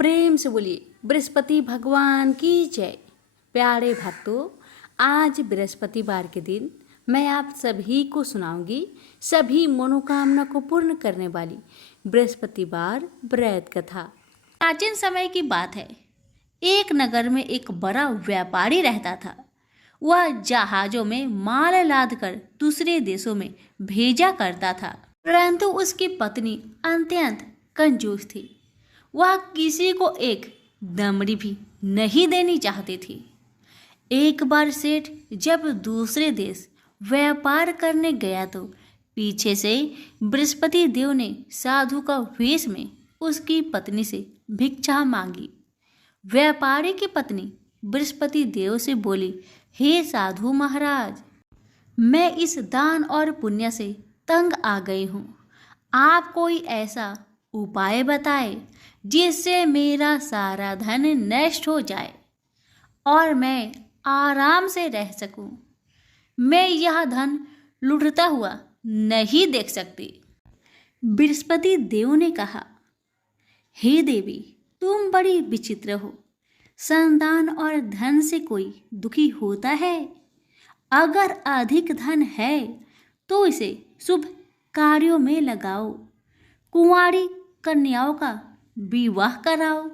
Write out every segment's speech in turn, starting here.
प्रेम से बोलिए बृहस्पति भगवान की जय। प्यारे भक्तों, आज बृहस्पतिवार के दिन मैं आप सभी को सुनाऊंगी सभी मनोकामना को पूर्ण करने वाली बृहस्पतिवार व्रत कथा। प्राचीन समय की बात है। एक नगर में एक बड़ा व्यापारी रहता था। वह जहाजों में माल लादकर दूसरे देशों में भेजा करता था, परंतु उसकी पत्नी अत्यंत कंजूस थी। वह किसी को एक दमड़ी भी नहीं देनी चाहती थी। एक बार सेठ जब दूसरे देश व्यापार करने गया तो पीछे से बृहस्पति देव ने साधु का वेश में उसकी पत्नी से भिक्षा मांगी। व्यापारी की पत्नी बृहस्पति देव से बोली, हे साधु महाराज, मैं इस दान और पुण्य से तंग आ गई हूँ। आप कोई ऐसा उपाय बताए जिससे मेरा सारा धन नष्ट हो जाए और मैं आराम से रह सकूं। मैं यह धन लुटता हुआ नहीं देख सकती। बृहस्पति देव ने कहा, हे देवी, तुम बड़ी विचित्र हो। संतान और धन से कोई दुखी होता है? अगर अधिक धन है तो इसे शुभ कार्यों में लगाओ। कुंवारी कन्याओं का विवाह कराओ।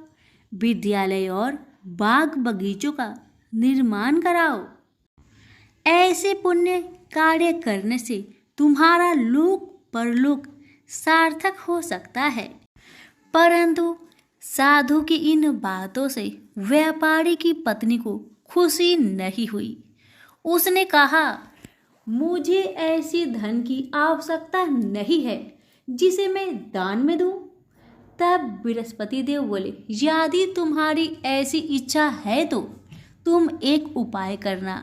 विद्यालय और बाग बगीचों का निर्माण कराओ। ऐसे पुण्य कार्य करने से तुम्हारा लोक परलोक सार्थक हो सकता है। परंतु साधु की इन बातों से व्यापारी की पत्नी को खुशी नहीं हुई। उसने कहा, मुझे ऐसी धन की आवश्यकता नहीं है जिसे मैं दान में दूं। तब बृहस्पति देव बोले, यदि तुम्हारी ऐसी इच्छा है तो तुम एक उपाय करना।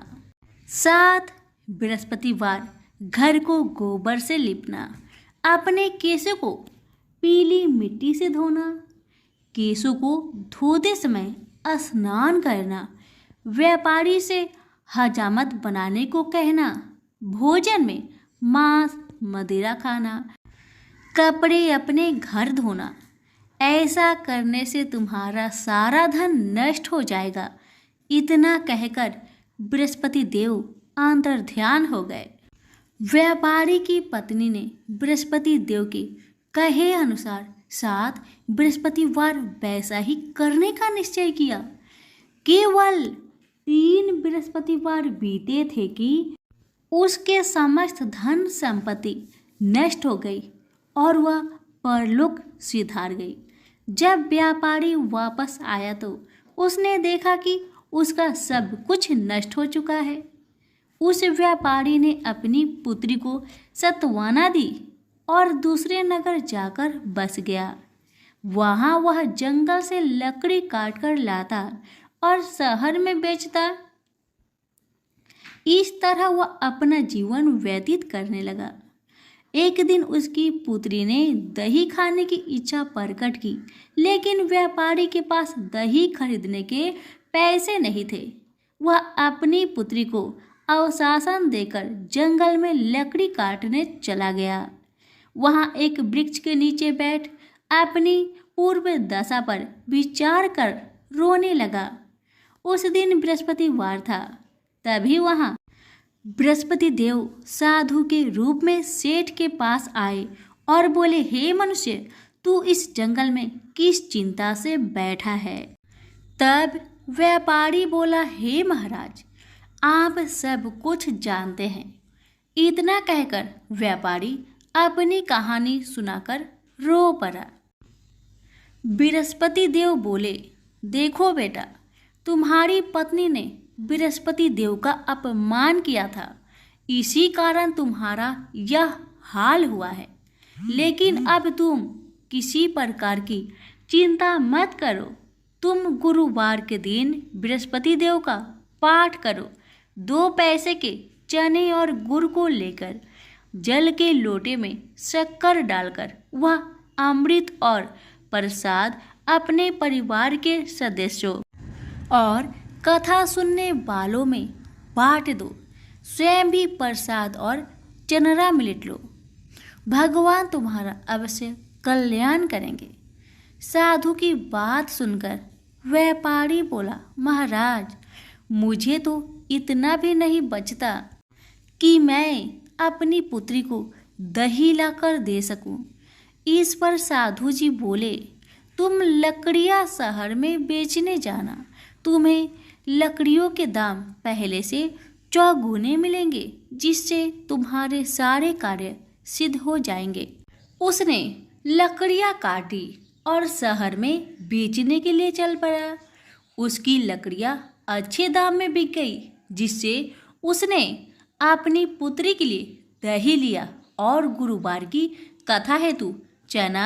7 बृहस्पतिवार घर को गोबर से लिपना। अपने केशों को पीली मिट्टी से धोना। केशों को धोते समय स्नान करना। व्यापारी से हजामत बनाने को कहना। भोजन में मांस मदिरा खाना। कपड़े अपने घर धोना। ऐसा करने से तुम्हारा सारा धन नष्ट हो जाएगा। इतना कहकर बृहस्पति देव अंतर्ध्यान हो गए। व्यापारी की पत्नी ने बृहस्पति देव के कहे अनुसार 7 बृहस्पतिवार वैसा ही करने का निश्चय किया। केवल 3 बृहस्पतिवार बीते थे कि उसके समस्त धन संपत्ति नष्ट हो गई और वह परलोक सिधार गई। जब व्यापारी वापस आया तो उसने देखा कि उसका सब कुछ नष्ट हो चुका है। उस व्यापारी ने अपनी पुत्री को सांत्वना दी और दूसरे नगर जाकर बस गया। वहाँ वह जंगल से लकड़ी काटकर लाता और शहर में बेचता। इस तरह वह अपना जीवन व्यतीत करने लगा। एक दिन उसकी पुत्री ने दही खाने की इच्छा प्रकट की, लेकिन व्यापारी के पास दही खरीदने के पैसे नहीं थे। वह अपनी पुत्री को अवशासन देकर जंगल में लकड़ी काटने चला गया। वहाँ एक वृक्ष के नीचे बैठ अपनी पूर्व दशा पर विचार कर रोने लगा। उस दिन बृहस्पतिवार था। तभी वहाँ बृहस्पति देव साधु के रूप में सेठ के पास आए और बोले, हे मनुष्य, तू इस जंगल में किस चिंता से बैठा है? तब व्यापारी बोला, हे महाराज, आप सब कुछ जानते हैं। इतना कहकर व्यापारी अपनी कहानी सुनाकर रो पड़ा। बृहस्पति देव बोले, देखो बेटा, तुम्हारी पत्नी ने बृहस्पति देव का अपमान किया था, इसी कारण तुम्हारा यह हाल हुआ है। लेकिन अब तुम किसी प्रकार की चिंता मत करो। तुम गुरुवार के दिन बृहस्पति देव का पाठ करो। 2 पैसे के चने और गुड़ को लेकर जल के लोटे में शक्कर डालकर वह अमृत और प्रसाद अपने परिवार के सदस्यों और कथा सुनने वालों में बांट दो। स्वयं भी प्रसाद और चनरा मिलेट लो। भगवान तुम्हारा अवश्य कल्याण करेंगे। साधु की बात सुनकर व्यापारी बोला, महाराज, मुझे तो इतना भी नहीं बचता कि मैं अपनी पुत्री को दही लाकर दे सकूं। इस पर साधु जी बोले, तुम लकड़ियां शहर में बेचने जाना, तुम्हें लकड़ियों के दाम पहले से चौगुने मिलेंगे, जिससे तुम्हारे सारे कार्य सिद्ध हो जाएंगे। उसने लकड़ियां काटी और शहर में बेचने के लिए चल पड़ा। उसकी लकड़ियां अच्छे दाम में बिक गई, जिससे उसने अपनी पुत्री के लिए दही लिया और गुरुवार की कथा हेतु चना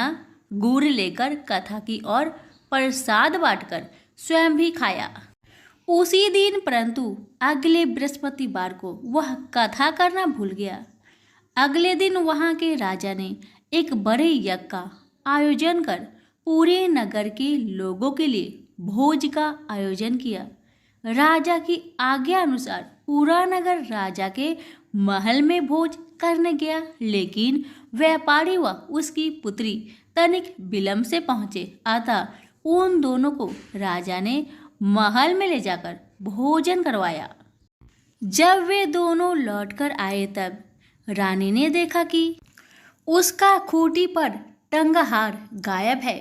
गुड़ लेकर कथा की और प्रसाद बांटकर स्वयं भी खाया। उसी दिन परंतु अगले बृहस्पतिवार को वह कथा करना भूल गया। अगले दिन वहां के राजा ने एक बड़े यज्ञ का आयोजन कर पूरे नगर के लोगों के लिए भोज का आयोजन किया। राजा की आज्ञा अनुसार पूरा नगर राजा के महल में भोज करने गया, लेकिन व्यापारी व उसकी पुत्री तनिक विलंब से पहुंचे। अतः उन दोनों को राजा ने महल में ले जाकर भोजन करवाया। जब वे दोनों लौटकर आए तब रानी ने देखा कि उसका खूंटी पर टंगा हार गायब है।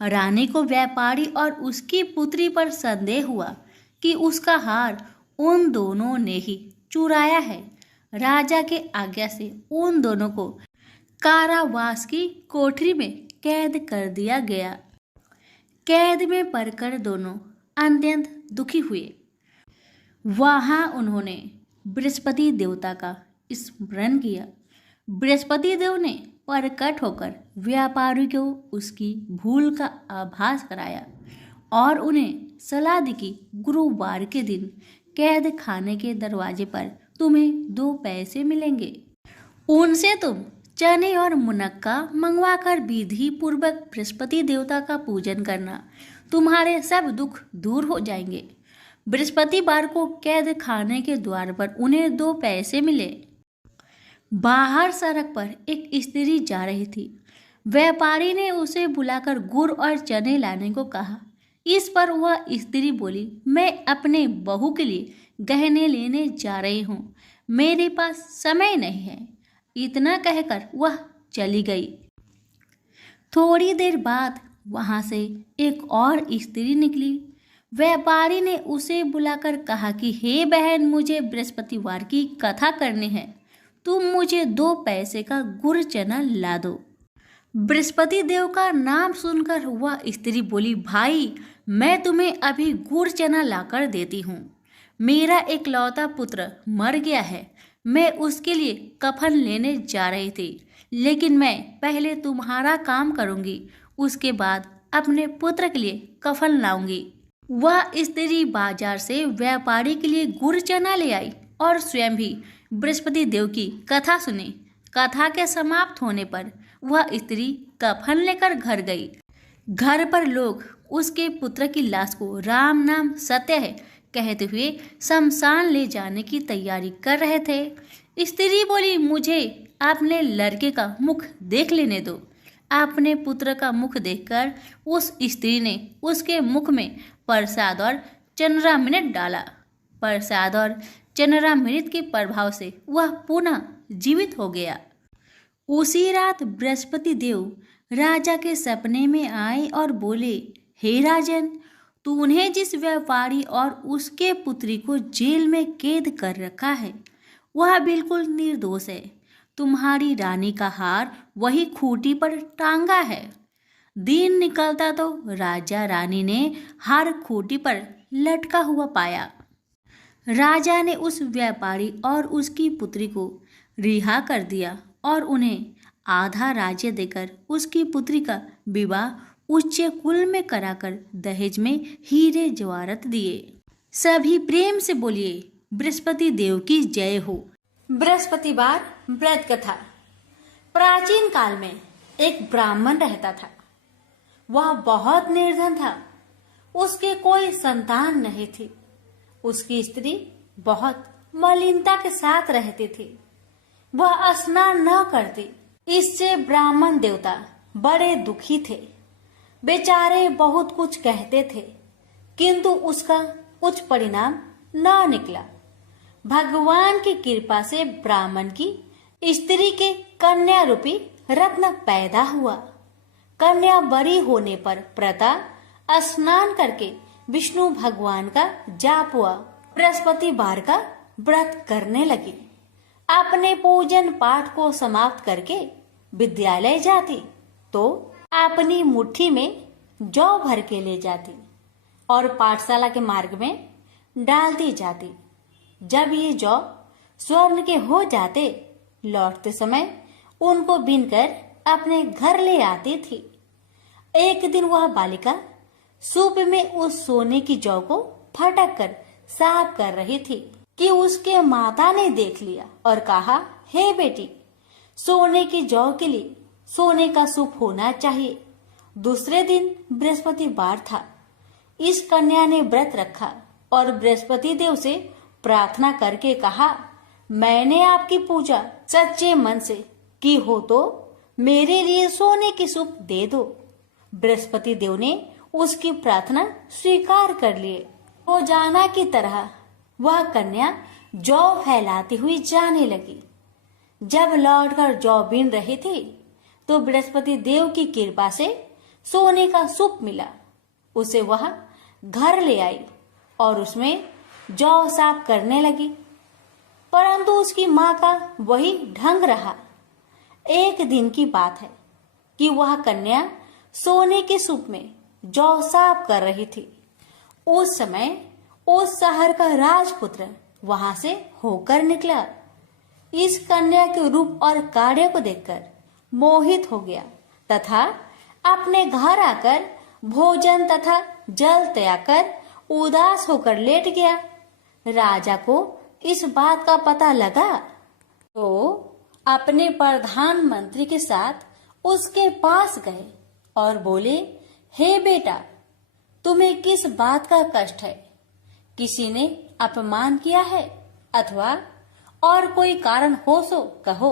रानी को व्यापारी और उसकी पुत्री पर संदेह हुआ कि उसका हार उन दोनों ने ही चुराया है। राजा के आज्ञा से उन दोनों को कारावास की कोठरी में कैद कर दिया गया। कैद में पड़कर दोनों अत्यंत दुखी हुए। वहां उन्होंने बृहस्पति देवता का स्मरण किया। बृहस्पति देव ने प्रकट होकर व्यापारी को उसकी भूल का आभास कराया और उन्हें सलाह दी कि गुरुवार के दिन कैद खाने के दरवाजे पर तुम्हें 2 पैसे मिलेंगे। उनसे तुम चने और मुनक्का मंगवाकर विधि पूर्वक बृहस्पति देवता का पूजन करना, तुम्हारे सब दुख दूर हो जाएंगे। बृहस्पतिवार को कैद खाने के द्वार पर उन्हें 2 पैसे मिले। बाहर सड़क पर एक स्त्री जा रही थी। व्यापारी ने उसे बुलाकर गुड़ और चने लाने को कहा। इस पर वह स्त्री बोली, मैं अपने बहू के लिए गहने लेने जा रही हूँ, मेरे पास समय नहीं है। इतना कहकर वह चली गई। थोड़ी देर बाद वहां से एक और स्त्री निकली। व्यापारी ने उसे बुलाकर कहा कि हे बहन, मुझे बृहस्पतिवार की कथा करनी है, तुम मुझे 2 पैसे का गुड़ चना ला दो। बृहस्पति देव का नाम सुनकर वह स्त्री बोली, भाई, मैं तुम्हें अभी गुड़ चना लाकर देती हूँ। मेरा एकलौता पुत्र मर गया है, मैं उसके लिए कफन लेने जा रही थी, लेकिन मैं पहले तुम्हारा काम करूँगी, उसके बाद अपने पुत्र के लिए कफन लाऊंगी। वह स्त्री बाजार से व्यापारी के लिए गुड़ चना ले आई और स्वयं भी बृहस्पति देव की कथा सुनी। कथा के समाप्त होने पर वह स्त्री कफन लेकर घर गई। घर पर लोग उसके पुत्र की लाश को राम नाम सत्य है कहते हुए शमशान ले जाने की तैयारी कर रहे थे। स्त्री बोली, मुझे अपने लड़के का मुख देख लेने दो। अपने पुत्र का मुख देखकर उस स्त्री ने उसके मुख में प्रसाद और चंद्रामृत डाला। प्रसाद और चंद्रामृत के प्रभाव से वह पुनः जीवित हो गया। उसी रात बृहस्पति देव राजा के सपने में आए और बोले, हे राजन, तूने जिस व्यापारी और उसके पुत्री को जेल में कैद कर रखा है वह बिल्कुल निर्दोष है। तुम्हारी रानी का हार वही खूंटी पर टांगा है। दिन निकलता तो राजा रानी ने हार खूंटी पर लटका हुआ पाया। राजा ने उस व्यापारी और उसकी पुत्री को रिहा कर दिया और उन्हें आधा राज्य देकर उसकी पुत्री का विवाह उच्च कुल में कराकर दहेज में हीरे जवाहरात दिए। सभी प्रेम से बोलिए, बृहस्पति देव की जय हो। बृहस्पतिवार व्रत कथा। प्राचीन काल में एक ब्राह्मण रहता था। वह बहुत निर्धन था। उसके कोई संतान नहीं थी। उसकी स्त्री बहुत मलिनता के साथ रहती थी। वह स्नान न करती। इससे ब्राह्मण देवता बड़े दुखी थे। बेचारे बहुत कुछ कहते थे, किंतु उसका कुछ परिणाम न निकला। भगवान की कृपा से ब्राह्मण की स्त्री के कन्या रूपी रत्न पैदा हुआ। कन्या बड़ी होने पर प्रता स्नान करके विष्णु भगवान का जाप हुआ, बृहस्पतिवार का व्रत करने लगी। अपने पूजन पाठ को समाप्त करके विद्यालय जाती तो अपनी मुट्ठी में जौ भर के ले जाती और पाठशाला के मार्ग में डालती जाती। जब ये जौ स्वर्ण के हो जाते, लौटते समय उनको बीनकर अपने घर ले आती थी। एक दिन वह बालिका सूप में उस सोने की जौ को फटक कर साफ कर रही थी कि उसके माता ने देख लिया और कहा, हे बेटी, सोने की जौ के लिए सोने का सूप होना चाहिए। दूसरे दिन बृहस्पतिवार था। इस कन्या ने व्रत रखा और बृहस्पति देव से प्रार्थना करके कहा, मैंने आपकी पूजा सच्चे मन से की हो तो मेरे लिए सोने की सूप दे दो। बृहस्पति देव ने उसकी प्रार्थना स्वीकार कर लिए। रोजाना की तरह वह कन्या जौ फैलाती हुई जाने लगी। जब लौटकर जौ बीन रही थी तो बृहस्पति देव की कृपा से सोने का सूप मिला। उसे वह घर ले आई और उसमें जौ साफ करने लगी, परंतु उसकी माँ का वही ढंग रहा। एक दिन की बात है कि वह कन्या सोने के सूप में जौ साफ कर रही थी। उस समय उस शहर का राजपुत्र वहां से होकर निकला। इस कन्या के रूप और कार्य को देखकर मोहित हो गया तथा अपने घर आकर भोजन तथा जल त्याग कर उदास होकर लेट गया। राजा को इस बात का पता लगा तो अपने प्रधानमंत्री के साथ उसके पास गए और बोले, हे बेटा, तुम्हें किस बात का कष्ट है? किसी ने अपमान किया है अथवा और कोई कारण हो सो कहो,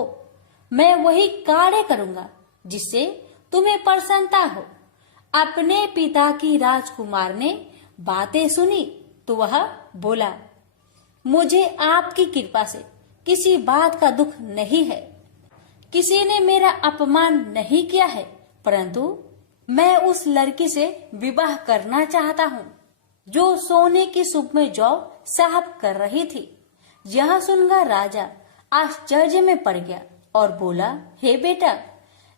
मैं वही कार्य करूंगा जिससे तुम्हें प्रसन्नता हो। अपने पिता की राजकुमार ने बातें सुनी तो वह बोला, मुझे आपकी कृपा से किसी बात का दुख नहीं है। किसी ने मेरा अपमान नहीं किया है, परंतु मैं उस लड़की से विवाह करना चाहता हूँ जो सोने की सूप में जौ साफ कर रही थी। यह सुनकर राजा आश्चर्य में पड़ गया और बोला, हे बेटा,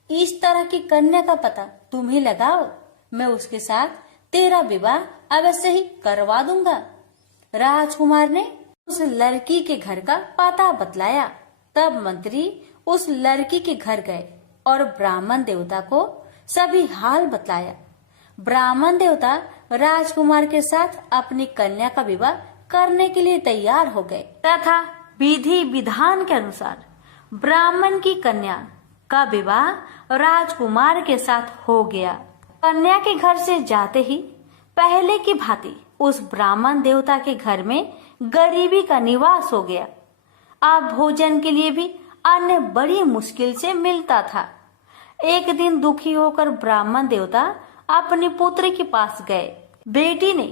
इस तरह की कन्या का पता तुम्हें लगाओ, मैं उसके साथ तेरा विवाह अवश्य ही करवा दूंगा। राजकुमार ने उस लड़की के घर का पता बतलाया। तब मंत्री उस लड़की के घर गए और ब्राह्मण देवता को सभी हाल बतलाया। ब्राह्मण देवता राजकुमार के साथ अपनी कन्या का विवाह करने के लिए तैयार हो गए तथा विधि विधान के अनुसार ब्राह्मण की कन्या का विवाह राजकुमार के साथ हो गया। कन्या के घर से जाते ही पहले की भांति उस ब्राह्मण देवता के घर में गरीबी का निवास हो गया। अब भोजन के लिए भी अन्न बड़ी मुश्किल से मिलता था। एक दिन दुखी होकर ब्राह्मण देवता अपनी पुत्री के पास गए। बेटी ने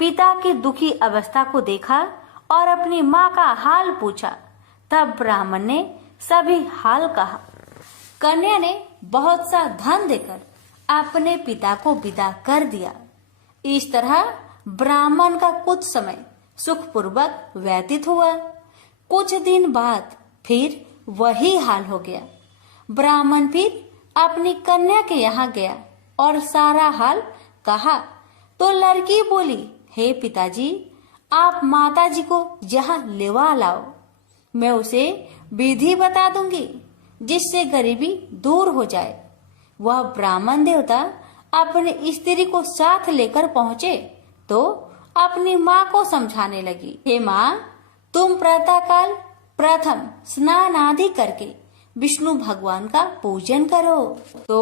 पिता की दुखी अवस्था को देखा और अपनी माँ का हाल पूछा। तब ब्राह्मण ने सभी हाल कहा। कन्या ने बहुत सा धन देकर अपने पिता को विदा कर दिया। इस तरह ब्राह्मण का कुछ समय सुखपूर्वक व्यतीत हुआ। कुछ दिन बाद फिर वही हाल हो गया। ब्राह्मण फिर अपनी कन्या के यहाँ गया और सारा हाल कहा तो लड़की बोली, हे पिताजी, आप माताजी को यहाँ लेवा लाओ, मैं उसे विधि बता दूंगी जिससे गरीबी दूर हो जाए। वह ब्राह्मण देवता अपनी स्त्री को साथ लेकर पहुँचे तो अपनी माँ को समझाने लगी, हे माँ, तुम प्रातःकाल प्रथम स्नान आदि करके विष्णु भगवान का पूजन करो तो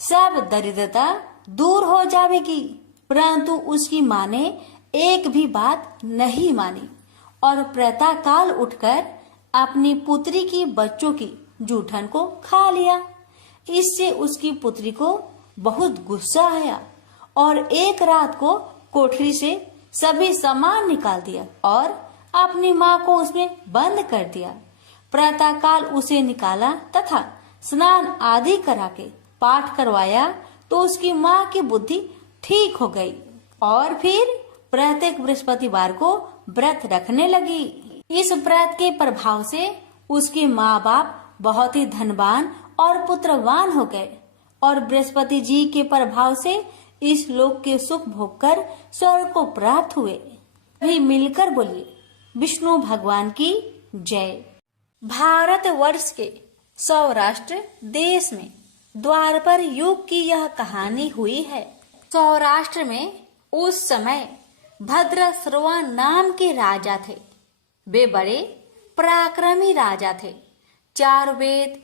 सब दरिद्रता दूर हो जाएगी। परंतु उसकी माँ ने एक भी बात नहीं मानी और प्रातःकाल उठकर अपनी पुत्री की बच्चों की जूठन को खा लिया। इससे उसकी पुत्री को बहुत गुस्सा आया और एक रात को कोठरी से सभी सामान निकाल दिया और अपनी माँ को उसमें बंद कर दिया। प्रातःकाल उसे निकाला तथा स्नान आदि करा के पाठ करवाया तो उसकी माँ की बुद्धि ठीक हो गई और फिर प्रत्येक बृहस्पतिवार को व्रत रखने लगी। इस व्रत के प्रभाव से उसके माँ बाप बहुत ही धनवान और पुत्रवान हो गए और बृहस्पति जी के प्रभाव से इस लोक के सुख भोग कर स्वर्ग को प्राप्त हुए। भी मिलकर बोलिए विष्णु भगवान की जय। भारत वर्ष के सौराष्ट्र देश में द्वापर युग की यह कहानी हुई है। सौराष्ट्र में उस समय भद्रश्रवा नाम के राजा थे। वे बड़े पराक्रमी राजा थे। 4 वेद,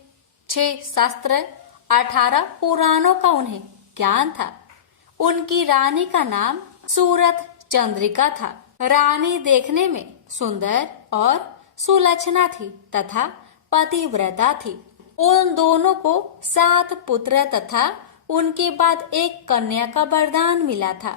6 शास्त्र, 18 पुराणों का उन्हें ज्ञान था। उनकी रानी का नाम सूरत चंद्रिका था। रानी देखने में सुंदर और सुलक्षणा थी तथा पतिव्रता थी। उन दोनों को 7 पुत्र तथा उनके बाद एक कन्या का वरदान मिला था।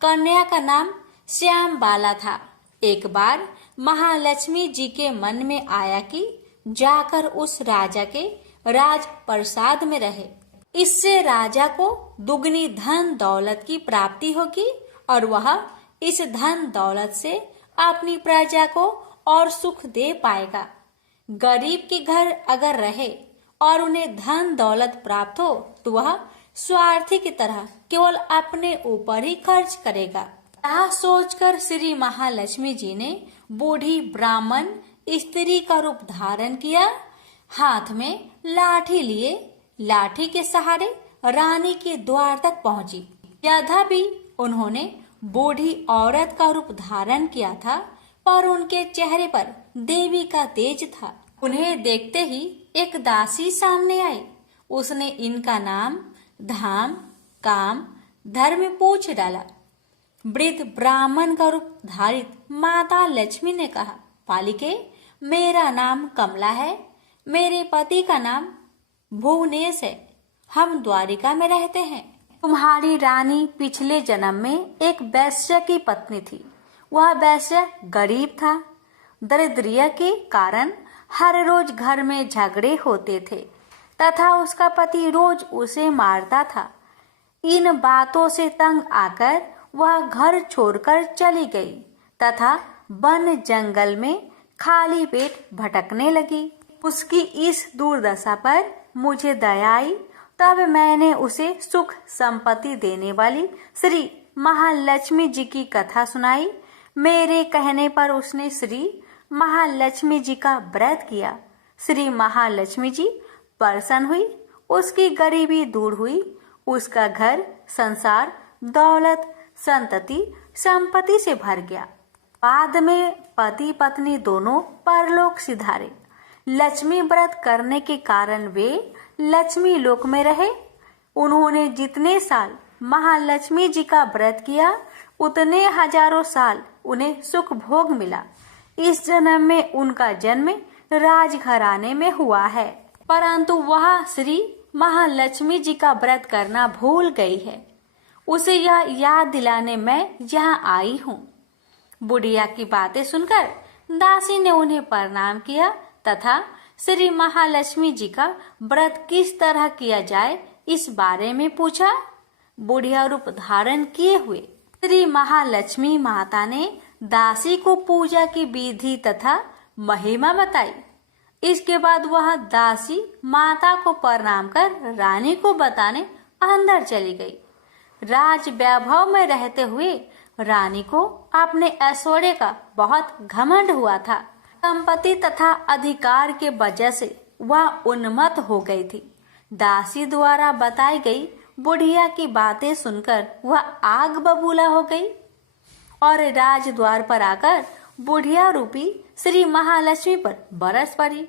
कन्या का नाम श्याम बाला था। एक बार महालक्ष्मी जी के मन में आया कि जाकर उस राजा के राज प्रसाद में रहे। इससे राजा को दुगनी धन दौलत की प्राप्ति होगी और वह इस धन दौलत से अपनी प्रजा को और सुख दे पाएगा। गरीब के घर अगर रहे और उन्हें धन दौलत प्राप्त हो तो वह स्वार्थी की तरह केवल अपने ऊपर ही खर्च करेगा। यह सोचकर श्री महालक्ष्मी जी ने बूढ़ी ब्राह्मण स्त्री का रूप धारण किया। हाथ में लाठी लिए लाठी के सहारे रानी के द्वार तक पहुंची। यद्यपि उन्होंने बूढ़ी औरत का रूप धारण किया था पर उनके चेहरे पर देवी का तेज था। उन्हें देखते ही एक दासी सामने आई। उसने इनका नाम, धाम, काम, धर्म पूछ डाला। वृद्ध ब्राह्मण का रूप धारित माता लक्ष्मी ने कहा, पालिके, मेरा नाम कमला है। मेरे पति का नाम भुवनेश है। हम द्वारिका में रहते हैं। तुम्हारी रानी पिछले जन्म में एक वैश्य की पत्नी थी। वह वैश्य गरीब था। दरिद्रिया के कारण हर रोज घर में झगड़े होते थे तथा उसका पति रोज उसे मारता था। इन बातों से तंग आकर वह घर छोड़कर चली गई तथा वन जंगल में खाली पेट भटकने लगी। उसकी इस दुर्दशा पर मुझे दया आई। तब मैंने उसे सुख संपत्ति देने वाली श्री महालक्ष्मी जी की कथा सुनाई। मेरे कहने पर उसने श्री महालक्ष्मी जी का व्रत किया। श्री महालक्ष्मी जी प्रसन्न हुई। उसकी गरीबी दूर हुई। उसका घर संसार दौलत संतति संपत्ति से भर गया। बाद में पति पत्नी दोनों परलोक सिधारे। लक्ष्मी व्रत करने के कारण वे लक्ष्मी लोक में रहे। उन्होंने जितने साल महालक्ष्मी जी का व्रत किया उतने हजारों साल उन्हें सुख भोग मिला। इस जन्म में उनका जन्म राजघराने में हुआ है, परंतु वह श्री महालक्ष्मी जी का व्रत करना भूल गई है। उसे यह याद दिलाने मैं यहाँ आई हूँ। बुढ़िया की बातें सुनकर दासी ने उन्हें प्रणाम किया तथा श्री महालक्ष्मी जी का व्रत किस तरह किया जाए इस बारे में पूछा। बुढ़िया रूप धारण किए हुए श्री महालक्ष्मी माता ने दासी को पूजा की विधि तथा महिमा बताई। इसके बाद वह दासी माता को प्रणाम कर रानी को बताने अंदर चली गई। राज वैभव में रहते हुए रानी को अपने ऐश्वर्य का बहुत घमंड हुआ था। संपत्ति तथा अधिकार के वजह से वह उन्मत्त हो गई थी। दासी द्वारा बताई गई बुढ़िया की बातें सुनकर वह आग बबूला हो गई और राज द्वार पर आकर बुढ़िया रूपी श्री महालक्ष्मी पर बरस पड़ी।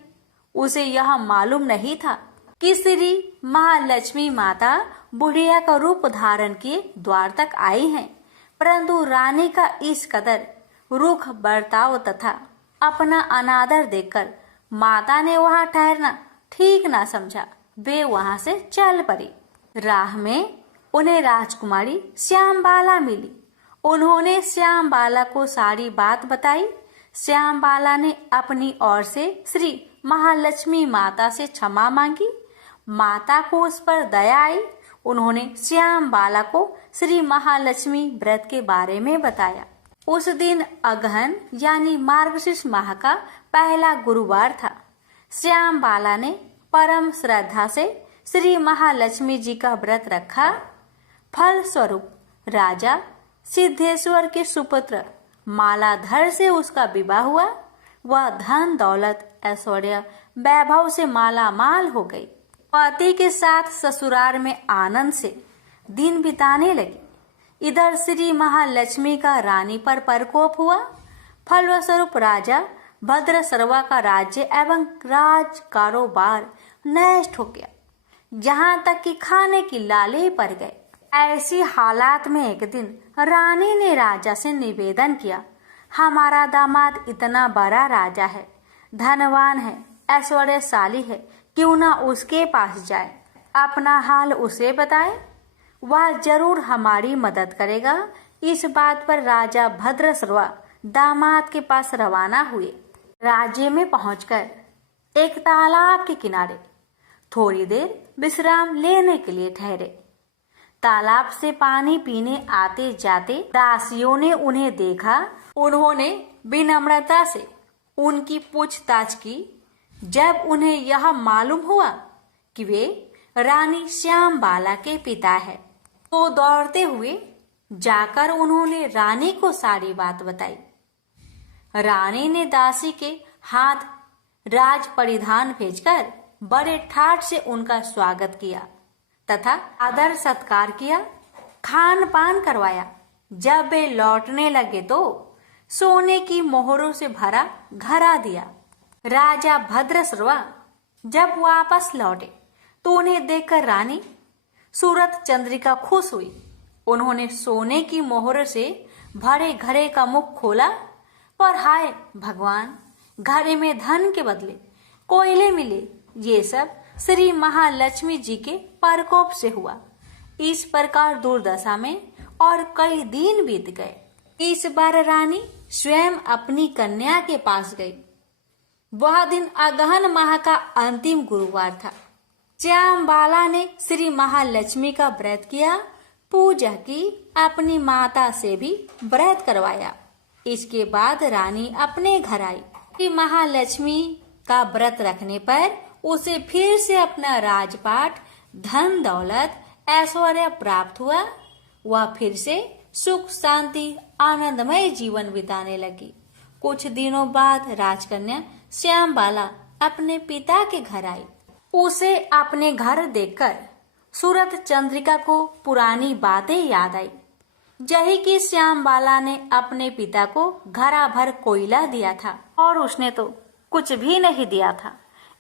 उसे यह मालूम नहीं था कि श्री महालक्ष्मी माता बुढ़िया का रूप धारण किए द्वार तक आई हैं, परंतु रानी का इस कदर रुख बर्ताव तथा अपना अनादर देखकर माता ने वहां ठहरना ठीक ना समझा। वे वहां से चल पड़ी। राह में उन्हें राजकुमारी श्यामबाला मिली। उन्होंने श्यामबाला को सारी बात बताई। श्यामबाला ने अपनी ओर से श्री महालक्ष्मी माता से क्षमा मांगी। माता को उस पर दया आई। उन्होंने श्यामबाला को श्री महालक्ष्मी व्रत के बारे में बताया। उस दिन अगहन यानी मार्गशीर्ष माह का पहला गुरुवार था। श्यामबाला ने परम श्रद्धा से श्री महालक्ष्मी जी का व्रत रखा। फल स्वरूप राजा सिद्धेश्वर के सुपुत्र मालाधर से उसका विवाह हुआ। वह धन दौलत ऐश्वर्य वैभव से माला माल हो गई। पति के साथ ससुराल में आनंद से दिन बिताने लगी। इधर श्री महालक्ष्मी का रानी पर प्रकोप हुआ। फलस्वरूप राजा भद्रसर्वा का राज्य एवं राज कारोबार नष्ट हो गया, जहाँ तक कि खाने की लाले पड़ गए। ऐसी हालात में एक दिन रानी ने राजा से निवेदन किया, हमारा दामाद इतना बड़ा राजा है, धनवान है, ऐश्वर्यशाली है, क्यों ना उसके पास जाए, अपना हाल उसे बताए, वह जरूर हमारी मदद करेगा। इस बात पर राजा भद्रसर्वा दामाद के पास रवाना हुए। राज्य में पहुंचकर एक तालाब के किनारे थोड़ी देर विश्राम लेने के लिए ठहरे। तालाब से पानी पीने आते जाते दासियों ने उन्हें देखा। उन्होंने विनम्रता से उनकी पूछताछ की। जब उन्हें यह मालूम हुआ कि वे रानी श्यामबाला के पिता है, तो दौड़ते हुए जाकर उन्होंने रानी को सारी बात बताई। रानी ने दासी के हाथ राज परिधान भेजकर बड़े ठाट से उनका स्वागत किया तथा आदर सत्कार किया, खान पान करवाया। जब वे लौटने लगे तो सोने की मोहरों से भरा घड़ा दिया। राजा भद्रसर्वा जब वापस लौटे तो उन्हें देखकर रानी सूरत चंद्रिका खुश हुई। उन्होंने सोने की मोहर से भरे घड़े का मुख खोला, पर हाय भगवान, घड़े में धन के बदले कोयले मिले। ये सब श्री महालक्ष्मी जी के प्रकोप से हुआ। इस प्रकार दुर्दशा में और कई दिन बीत गए। इस बार रानी स्वयं अपनी कन्या के पास गई। वह दिन अगहन माह का अंतिम गुरुवार था। श्यामबाला ने श्री महालक्ष्मी का व्रत किया, पूजा की, अपनी माता से भी व्रत करवाया। इसके बाद रानी अपने घर आई। श्री महालक्ष्मी का व्रत रखने पर उसे फिर से अपना राजपाट, धन दौलत, ऐश्वर्य प्राप्त हुआ। वह फिर से सुख शांति आनंदमय जीवन बिताने लगी। कुछ दिनों बाद राजकन्या श्यामबाला अपने पिता के घर आई। उसे अपने घर देखकर सूरत चंद्रिका को पुरानी बातें याद आई। यही कि श्यामबाला ने अपने पिता को घड़ा भर कोयला दिया था और उसने तो कुछ भी नहीं दिया था।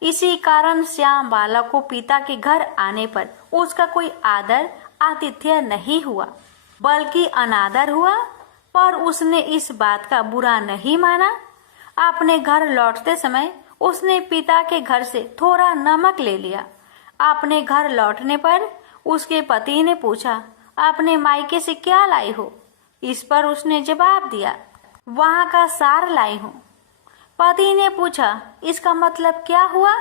इसी कारण श्यामबाला को पिता के घर आने पर उसका कोई आदर आतिथ्य नहीं हुआ, बल्कि अनादर हुआ। पर उसने इस बात का बुरा नहीं माना। अपने घर लौटते समय उसने पिता के घर से थोड़ा नमक ले लिया। अपने घर लौटने पर उसके पति ने पूछा, अपने मायके से क्या लाई हो? इस पर उसने जवाब दिया, वहां का सार लाई हूँ। पति ने पूछा, इसका मतलब क्या हुआ?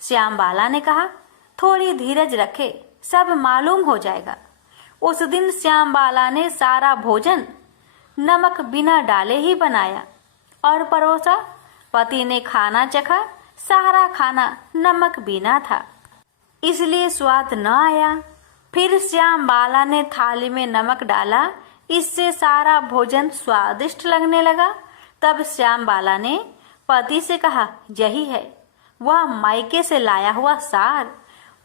श्यामबाला ने कहा, थोड़ी धीरज रखे, सब मालूम हो जाएगा। उस दिन श्यामबाला ने सारा भोजन नमक बिना डाले ही बनाया और परोसा। पति ने खाना चखा, सारा खाना नमक बिना था, इसलिए स्वाद न आया। फिर श्यामबाला ने थाली में नमक डाला, इससे सारा भोजन स्वादिष्ट लगने लगा। तब श्यामबाला ने पति से कहा, यही है वह मायके से लाया हुआ सार।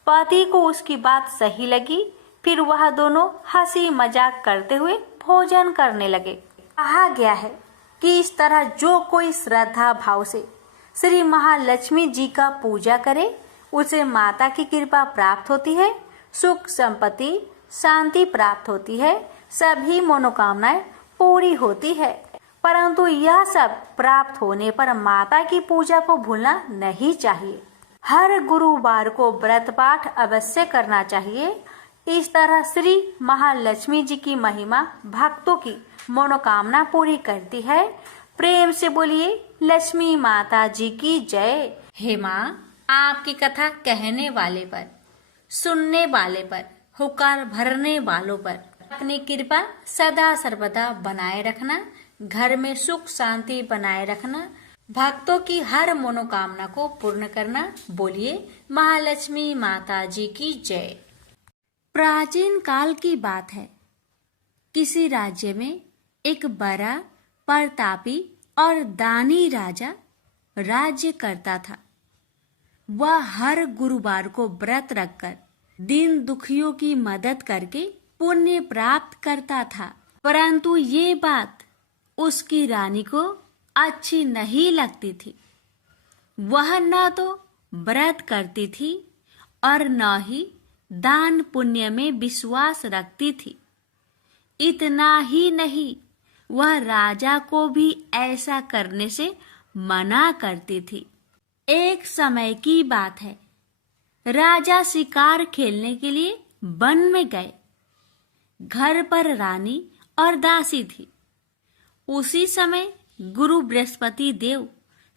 पति को उसकी बात सही लगी। फिर वह दोनों हंसी मजाक करते हुए भोजन करने लगे। कहा गया है कि इस तरह जो कोई श्रद्धा भाव से श्री महालक्ष्मी जी का पूजा करे, उसे माता की कृपा प्राप्त होती है, सुख संपत्ति शांति प्राप्त होती है, सभी मनोकामनाएं पूरी होती है। परंतु यह सब प्राप्त होने पर माता की पूजा को भूलना नहीं चाहिए। हर गुरुवार को व्रत पाठ अवश्य करना चाहिए। इस तरह श्री महालक्ष्मी जी की महिमा भक्तों की मनोकामना पूरी करती है। प्रेम से बोलिए लक्ष्मी माता जी की जय। हे माँ, आपकी कथा कहने वाले पर, सुनने वाले पर, हुकार भरने वालों पर अपनी कृपा सदा सर्वदा बनाए रखना, घर में सुख शांति बनाए रखना, भक्तों की हर मनोकामना को पूर्ण करना। बोलिए महालक्ष्मी माता जी की जय। प्राचीन काल की बात है। किसी राज्य में एक बड़ा प्रतापी और दानी राजा राज्य करता था। वह हर गुरुवार को व्रत रखकर दीन दुखियों की मदद करके पुण्य प्राप्त करता था। परंतु ये बात उसकी रानी को अच्छी नहीं लगती थी। वह न तो व्रत करती थी और न ही दान पुण्य में विश्वास रखती थी। इतना ही नहीं, वह राजा को भी ऐसा करने से मना करती थी। एक समय की बात है। राजा शिकार खेलने के लिए वन में गए। घर पर रानी और दासी थी। उसी समय गुरु बृहस्पति देव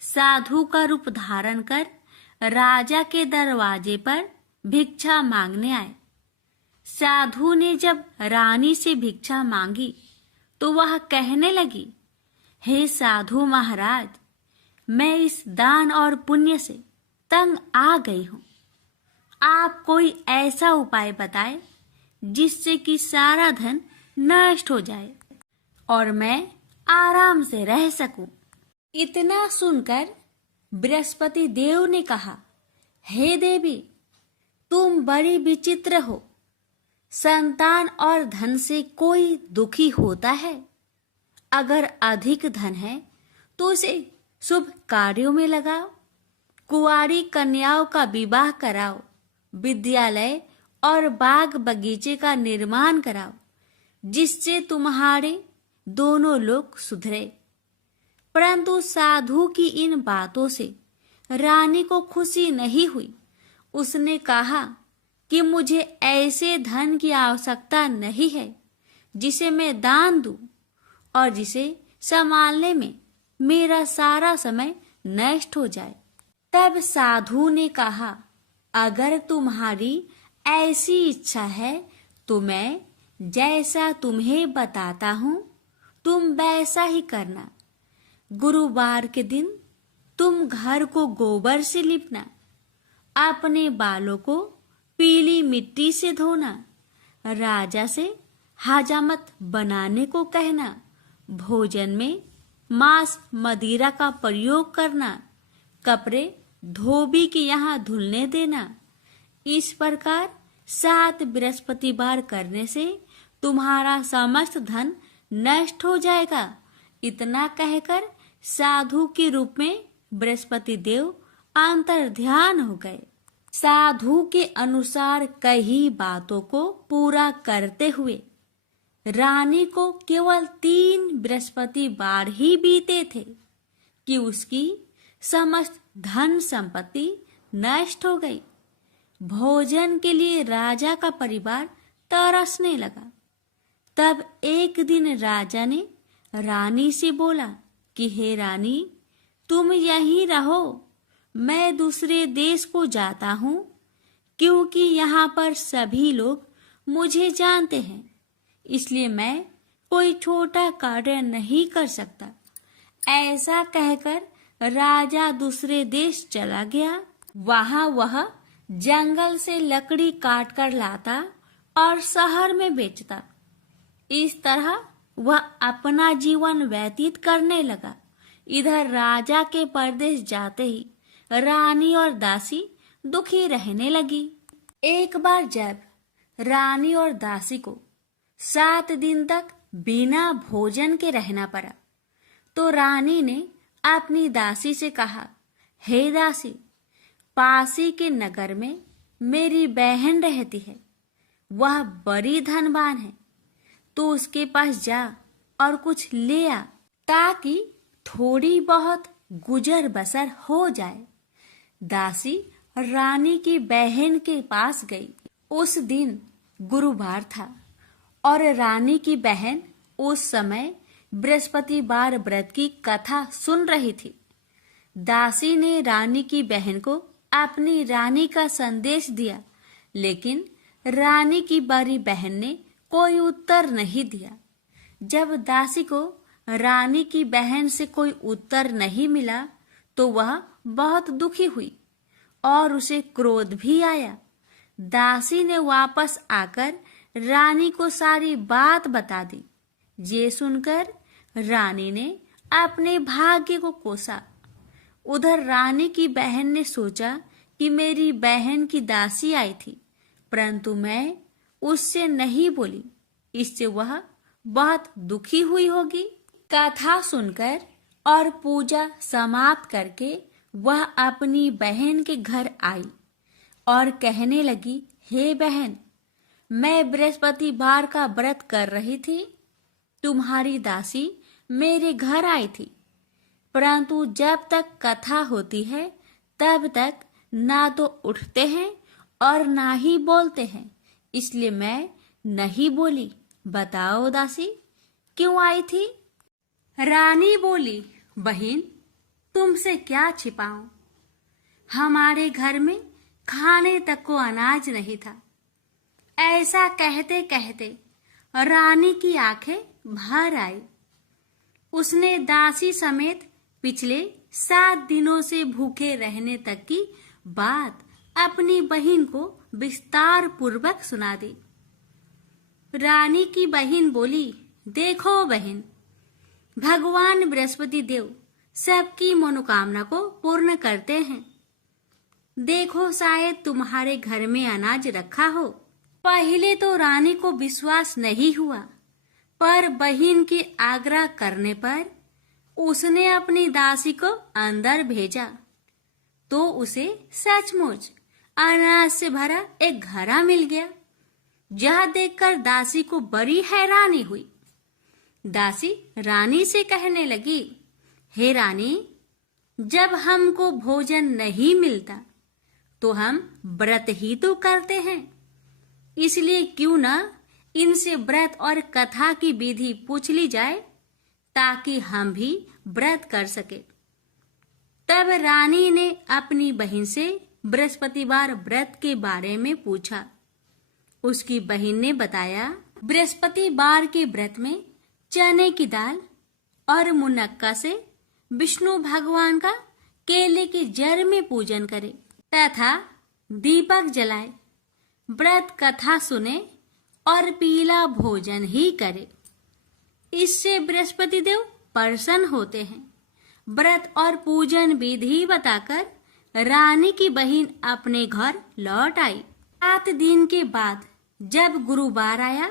साधु का रूप धारण कर राजा के दरवाजे पर भिक्षा मांगने आए। साधु ने जब रानी से भिक्षा मांगी तो वह कहने लगी, हे साधु महाराज, मैं इस दान और पुण्य से तंग आ गई हूँ। आप कोई ऐसा उपाय बताएं जिससे कि सारा धन नष्ट हो जाए और मैं आराम से रह सकूं। इतना सुनकर बृहस्पति देव ने कहा, हे देवी, तुम बड़ी विचित्र हो। संतान और धन से कोई दुखी होता है? अगर अधिक धन है तो उसे शुभ कार्यों में लगाओ, कुंवारी कन्याओं का विवाह कराओ, विद्यालय और बाग बगीचे का निर्माण कराओ, जिससे तुम्हारे दोनों लोग सुधरे। परंतु साधु की इन बातों से रानी को खुशी नहीं हुई। उसने कहा कि मुझे ऐसे धन की आवश्यकता नहीं है जिसे मैं दान दूं और जिसे संभालने में मेरा सारा समय नष्ट हो जाए। तब साधु ने कहा, अगर तुम्हारी ऐसी इच्छा है तो मैं जैसा तुम्हें बताता हूँ तुम वैसा ही करना। गुरुवार के दिन तुम घर को गोबर से लिपना, अपने बालों को पीली मिट्टी से धोना, राजा से हजामत बनाने को कहना, भोजन में मांस मदिरा का प्रयोग करना, कपड़े धोबी के यहाँ धुलने देना। इस प्रकार 7 बृहस्पतिवार करने से तुम्हारा समस्त धन नष्ट हो जाएगा। इतना कहकर साधु के रूप में बृहस्पति देव अंतर्ध्यान हो गए। साधु के अनुसार कई बातों को पूरा करते हुए रानी को केवल 3 बृहस्पतिवार ही बीते थे कि उसकी समस्त धन संपत्ति नष्ट हो गई। भोजन के लिए राजा का परिवार तरसने लगा। तब एक दिन राजा ने रानी से बोला कि हे रानी, तुम यहीं रहो, मैं दूसरे देश को जाता हूँ, क्योंकि यहाँ पर सभी लोग मुझे जानते हैं, इसलिए मैं कोई छोटा कार्य नहीं कर सकता। ऐसा कहकर राजा दूसरे देश चला गया। वहाँ वह जंगल से लकड़ी काट कर लाता और शहर में बेचता। इस तरह वह अपना जीवन व्यतीत करने लगा। इधर राजा के परदेश जाते ही रानी और दासी दुखी रहने लगी। एक बार जब रानी और दासी को 7 दिन तक बिना भोजन के रहना पड़ा, तो रानी ने अपनी दासी से कहा, हे दासी, पासी के नगर में मेरी बहन रहती है, वह बड़ी धनवान है, तो उसके पास जा और कुछ ले आ, ताकि थोड़ी बहुत गुजर बसर हो जाए। दासी रानी की बहन के पास गई। उस दिन गुरुवार था और रानी की बहन उस समय बृहस्पतिवार व्रत की कथा सुन रही थी। दासी ने रानी की बहन को अपनी रानी का संदेश दिया, लेकिन रानी की बड़ी बहन ने कोई उत्तर नहीं दिया। जब दासी को रानी की बहन से कोई उत्तर नहीं मिला तो वह बहुत दुखी हुई और उसे क्रोध भी आया। दासी ने वापस आकर रानी को सारी बात बता दी। ये सुनकर रानी ने अपने भाग्य को कोसा। उधर रानी की बहन ने सोचा कि मेरी बहन की दासी आई थी, परंतु मैं उससे नहीं बोली, इससे वह बहुत दुखी हुई होगी। कथा सुनकर और पूजा समाप्त करके वह अपनी बहन के घर आई और कहने लगी, हे बहन, मैं बृहस्पतिवार का व्रत कर रही थी। तुम्हारी दासी मेरे घर आई थी, परंतु जब तक कथा होती है तब तक ना तो उठते हैं और ना ही बोलते हैं, इसलिए मैं नहीं बोली। बताओ दासी, क्यों आई थी? रानी बोली, बहन, तुमसे क्या छिपाऊं? हमारे घर में खाने तक को अनाज नहीं था। ऐसा कहते कहते रानी की आंखें भर आई। उसने दासी समेत पिछले 7 दिनों से भूखे रहने तक की बात अपनी बहन को विस्तार पूर्वक सुना दी। रानी की बहन बोली, देखो बहन, भगवान बृहस्पति देव सबकी मनोकामना को पूर्ण करते हैं। देखो, शायद तुम्हारे घर में अनाज रखा हो। पहले तो रानी को विश्वास नहीं हुआ, पर बहन के आग्रह करने पर उसने अपनी दासी को अंदर भेजा तो उसे सचमुच अनाज से भरा एक घड़ा मिल गया। यह देखकर दासी को बड़ी हैरानी हुई। दासी रानी से कहने लगी, हे रानी, जब हमको भोजन नहीं मिलता तो हम व्रत ही तो करते हैं, इसलिए क्यों ना इनसे व्रत और कथा की विधि पूछ ली जाए ताकि हम भी व्रत कर सके। तब रानी ने अपनी बहन से बृहस्पतिवार व्रत के बारे में पूछा। उसकी बहन ने बताया, बृहस्पतिवार के व्रत में चने की दाल और मुनक्का से विष्णु भगवान का केले के जड़ में पूजन करे तथा दीपक जलाए, व्रत कथा सुने और पीला भोजन ही करे। इससे बृहस्पति देव प्रसन्न होते हैं। व्रत और पूजन विधि बताकर रानी की बहन अपने घर लौट आई। 7 दिन के बाद जब गुरुवार आया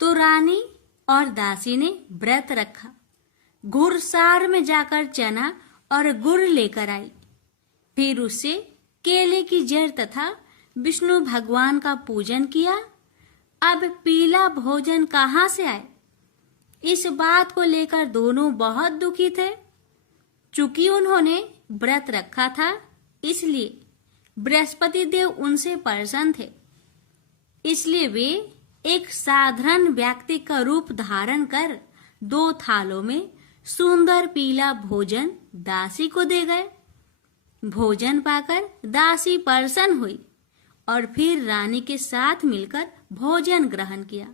तो रानी और दासी ने व्रत रखा। घुड़सार में जाकर चना और गुड़ लेकर आई। फिर उससे केले की जड़ तथा विष्णु भगवान का पूजन किया। अब पीला भोजन कहाँ से आए? इस बात को लेकर दोनों बहुत दुखी थे। चूंकि उन्होंने व्रत रखा था, इसलिए बृहस्पति देव उनसे प्रसन्न थे। इसलिए वे एक साधारण व्यक्ति का रूप धारण कर 2 थालों में सुंदर पीला भोजन दासी को दे गए। भोजन पाकर दासी प्रसन्न हुई और फिर रानी के साथ मिलकर भोजन ग्रहण किया।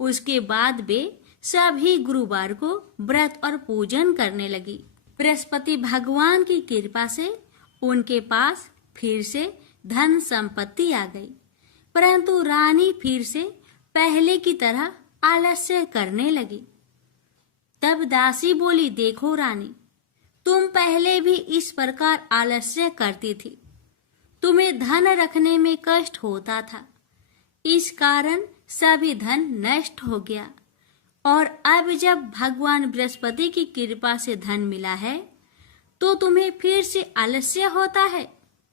उसके बाद वे सभी गुरुवार को व्रत और पूजन करने लगी। बृहस्पति भगवान की कृपा से उनके पास फिर से धन संपत्ति आ गई, परंतु रानी फिर से पहले की तरह आलस्य करने लगी। तब दासी बोली, देखो रानी, तुम पहले भी इस प्रकार आलस्य करती थी। तुम्हें धन रखने में कष्ट होता था, इस कारण सभी धन नष्ट हो गया, और अब जब भगवान बृहस्पति की कृपा से धन मिला है तो तुम्हें फिर से आलस्य होता है।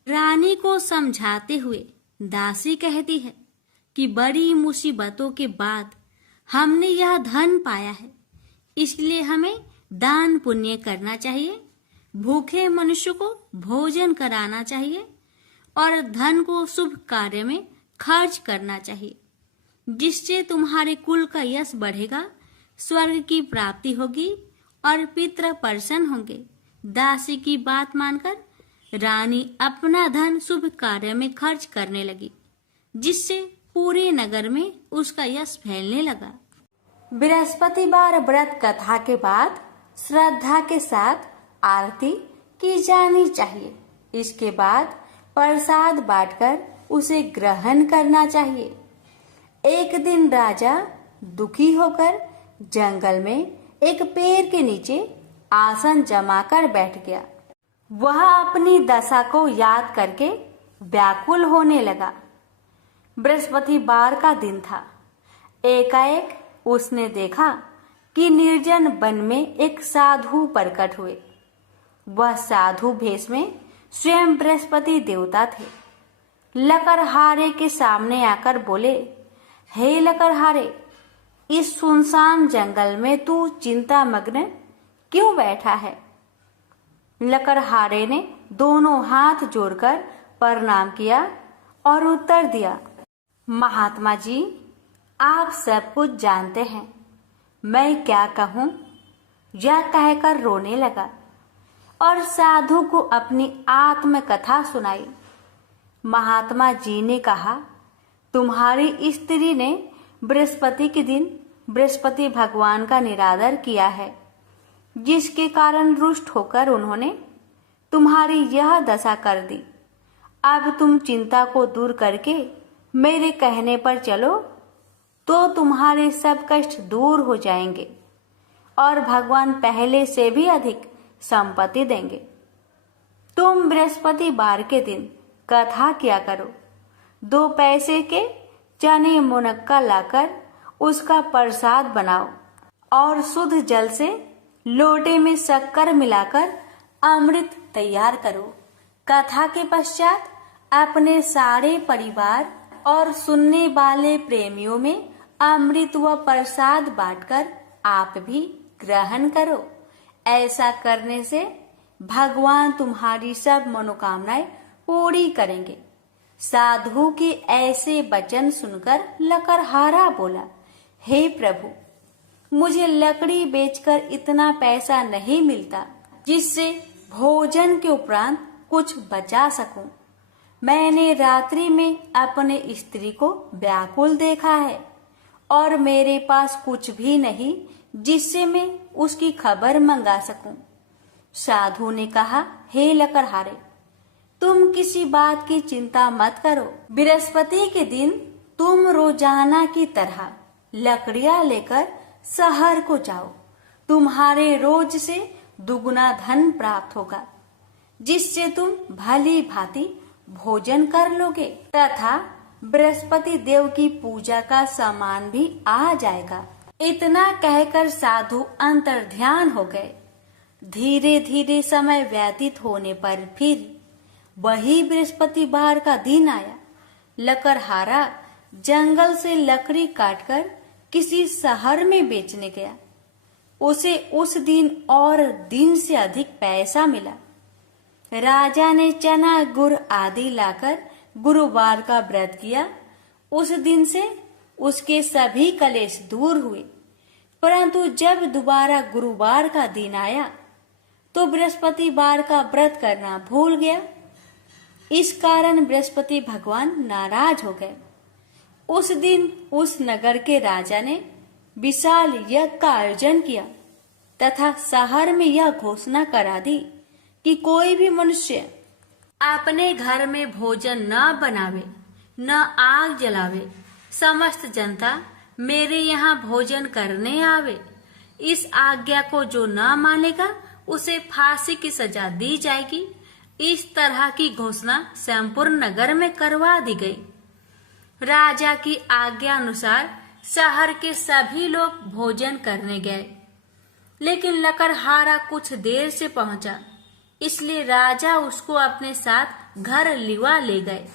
रानी को समझाते हुए दासी कहती है कि बड़ी मुसीबतों के बाद हमने यह धन पाया है, इसलिए हमें दान पुण्य करना चाहिए, भूखे मनुष्य को भोजन कराना चाहिए और धन को शुभ कार्य में खर्च करना चाहिए। जिससे तुम्हारे कुल का यश बढ़ेगा, स्वर्ग की प्राप्ति होगी और पितृ प्रसन्न होंगे। दासी की बात मानकर रानी अपना धन शुभ कार्य में खर्च करने लगी, जिससे पूरे नगर में उसका यश फैलने लगा। बृहस्पतिवार व्रत कथा के बाद श्रद्धा के साथ आरती की जानी चाहिए। इसके बाद प्रसाद बांटकर उसे ग्रहण करना चाहिए। एक दिन राजा दुखी होकर जंगल में एक पेड़ के नीचे आसन जमाकर बैठ गया। वह अपनी दशा को याद करके व्याकुल होने लगा। बृहस्पतिवार का दिन था। एकाएक उसने देखा कि निर्जन वन में एक साधु प्रकट हुए। वह साधु भेष में स्वयं बृहस्पति देवता थे। लकड़हारे के सामने आकर बोले, हे लकड़हारे, इस सुनसान जंगल में तू चिंता मग्न क्यों बैठा है? लकड़हारे ने दोनों हाथ जोड़कर प्रणाम किया और उत्तर दिया, महात्मा जी, आप सब कुछ जानते हैं, मैं क्या कहूँ? यह कहकर रोने लगा और साधु को अपनी आत्मकथा सुनाई। महात्मा जी ने कहा, तुम्हारी स्त्री ने बृहस्पति के दिन बृहस्पति भगवान का निरादर किया है, जिसके कारण रुष्ट होकर उन्होंने तुम्हारी यह दशा कर दी। अब तुम चिंता को दूर करके मेरे कहने पर चलो तो तुम्हारे सब कष्ट दूर हो जाएंगे और भगवान पहले से भी अधिक संपत्ति देंगे। तुम बृहस्पतिवार के दिन कथा किया करो। 2 पैसे के चने मुनक्का लाकर उसका प्रसाद बनाओ और शुद्ध जल से लोटे में शक्कर मिलाकर अमृत तैयार करो। कथा के पश्चात अपने सारे परिवार और सुनने वाले प्रेमियों में अमृत व प्रसाद बांटकर आप भी ग्रहण करो। ऐसा करने से भगवान तुम्हारी सब मनोकामनाएं पूरी करेंगे। साधु के ऐसे वचन सुनकर लकड़हारा बोला, हे प्रभु, मुझे लकड़ी बेचकर इतना पैसा नहीं मिलता जिससे भोजन के उपरांत कुछ बचा सकूं। मैंने रात्रि में अपने स्त्री को व्याकुल देखा है और मेरे पास कुछ भी नहीं जिससे मैं उसकी खबर मंगा सकूं। साधु ने कहा, हे लकड़हारे, तुम किसी बात की चिंता मत करो। बृहस्पति के दिन तुम रोजाना की तरह लकड़ियां लेकर शहर को जाओ। तुम्हारे रोज से दुगुना धन प्राप्त होगा, जिससे तुम भली भांति भोजन कर लोगे तथा बृहस्पति देव की पूजा का सामान भी आ जाएगा। इतना कहकर साधु अंतर्ध्यान हो गए। धीरे धीरे समय व्यतीत होने पर फिर वही बृहस्पतिवार का दिन आया। लकड़हारा जंगल से लकड़ी काटकर किसी शहर में बेचने गया। उसे उस दिन और दिन से अधिक पैसा मिला। राजा ने चना गुड़ आदि लाकर गुरुवार का व्रत किया। उस दिन से उसके सभी कलेश दूर हुए। परंतु जब दोबारा गुरुवार का दिन आया तो बृहस्पतिवार का व्रत करना भूल गया। इस कारण बृहस्पति भगवान नाराज हो गए। उस दिन उस नगर के राजा ने विशाल यज्ञ का आयोजन किया तथा शहर में यह घोषणा करा दी कि कोई भी मनुष्य अपने घर में भोजन न बनावे, न आग जलावे। समस्त जनता मेरे यहाँ भोजन करने आवे। इस आज्ञा को जो न मानेगा उसे फांसी की सजा दी जाएगी। इस तरह की घोषणा संपूर्ण नगर में करवा दी गई। राजा की आज्ञा अनुसार शहर के सभी लोग भोजन करने गए, लेकिन लकड़हारा कुछ देर से पहुंचा, इसलिए राजा उसको अपने साथ घर लिवा ले गए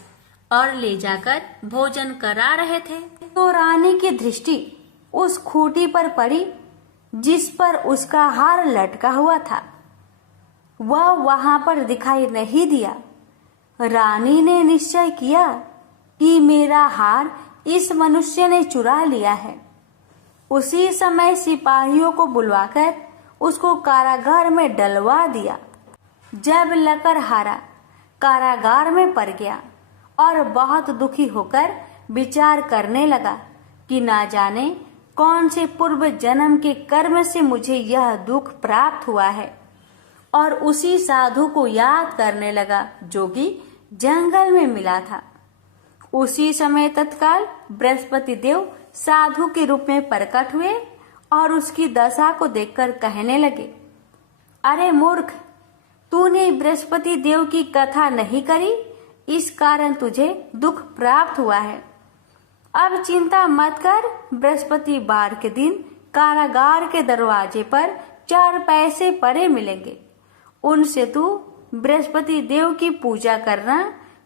और ले जाकर भोजन करा रहे थे तो रानी की दृष्टि उस खूंटी पर पड़ी जिस पर उसका हार लटका हुआ था। वह वहां पर दिखाई नहीं दिया। रानी ने निश्चय किया कि मेरा हार इस मनुष्य ने चुरा लिया है। उसी समय सिपाहियों को बुलवाकर उसको कारागार में डलवा दिया। जब लकड़हारा कारागार में पड़ गया और बहुत दुखी होकर विचार करने लगा कि ना जाने कौन से पूर्व जन्म के कर्म से मुझे यह दुख प्राप्त हुआ है, और उसी साधु को याद करने लगा जो कि जंगल में मिला था। उसी समय तत्काल बृहस्पति देव साधु के रूप में प्रकट हुए और उसकी दशा को देखकर कहने लगे, अरे मूर्ख, तूने बृहस्पति देव की कथा नहीं करी, इस कारण तुझे दुख प्राप्त हुआ है। अब चिंता मत कर, बृहस्पतिवार के दिन कारागार के दरवाजे पर 4 पैसे पड़े मिलेंगे। उनसे तू बृहस्पति देव की पूजा करना,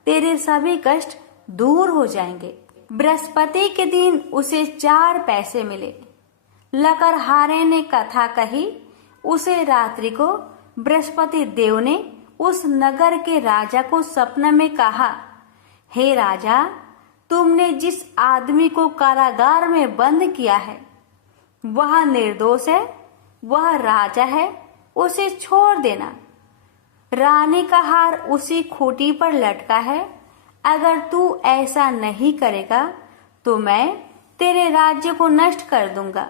तेरे सभी कष्ट दूर हो जाएंगे। बृहस्पति के दिन उसे 4 पैसे मिले। लकड़हारे ने कथा कही। उसे रात्रि को बृहस्पति देव ने उस नगर के राजा को सपन में कहा, हे राजा, तुमने जिस आदमी को कारागार में बंद किया है वह निर्दोष है, वह राजा है, उसे छोड़ देना। रानी का हार उसी खूंटी पर लटका है। अगर तू ऐसा नहीं करेगा तो मैं तेरे राज्य को नष्ट कर दूंगा।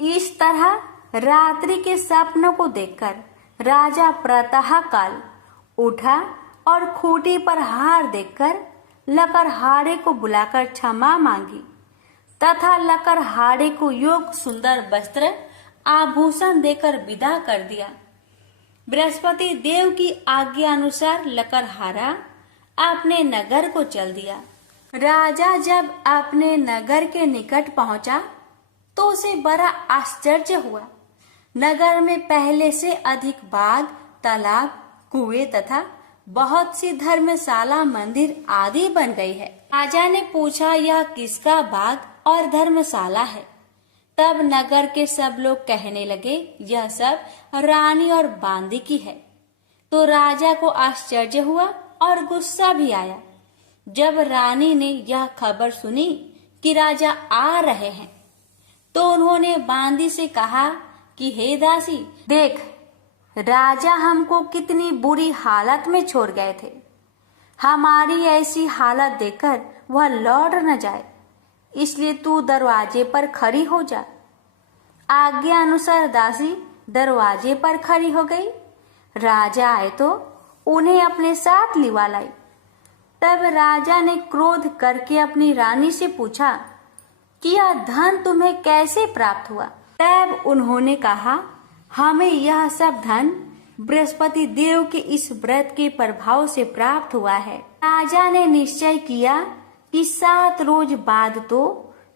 इस तरह रात्रि के सपनों को देखकर राजा प्रातः काल उठा और खूंटी पर हार देखकर लकड़हारे को बुलाकर क्षमा मांगी तथा लकड़हारे को योग सुंदर वस्त्र आभूषण देकर विदा कर दिया। बृहस्पति देव की आज्ञा अनुसार लकड़हारा अपने नगर को चल दिया। राजा जब अपने नगर के निकट पहुंचा तो उसे बड़ा आश्चर्य हुआ। नगर में पहले से अधिक बाग, तालाब, कुएं तथा बहुत सी धर्मशाला, मंदिर आदि बन गई है। राजा ने पूछा, यह किसका बाग और धर्मशाला है? तब नगर के सब लोग कहने लगे, यह सब रानी और बांदी की है। तो राजा को आश्चर्य हुआ और गुस्सा भी आया। जब रानी ने यह खबर सुनी कि राजा आ रहे हैं तो उन्होंने बांदी से कहा कि हे दासी, देख, राजा हमको कितनी बुरी हालत में छोड़ गए थे। हमारी ऐसी हालत देखकर वह लौट न जाए, इसलिए तू दरवाजे पर खड़ी हो जा। आज्ञा अनुसार दासी दरवाजे पर खड़ी हो गई। राजा आए तो उन्हें अपने साथ लिवा लाई। तब राजा ने क्रोध करके अपनी रानी से पूछा कि यह धन तुम्हें कैसे प्राप्त हुआ? तब उन्होंने कहा, हमें यह सब धन बृहस्पति देव के इस व्रत के प्रभाव से प्राप्त हुआ है। राजा ने निश्चय किया कि 7 रोज बाद तो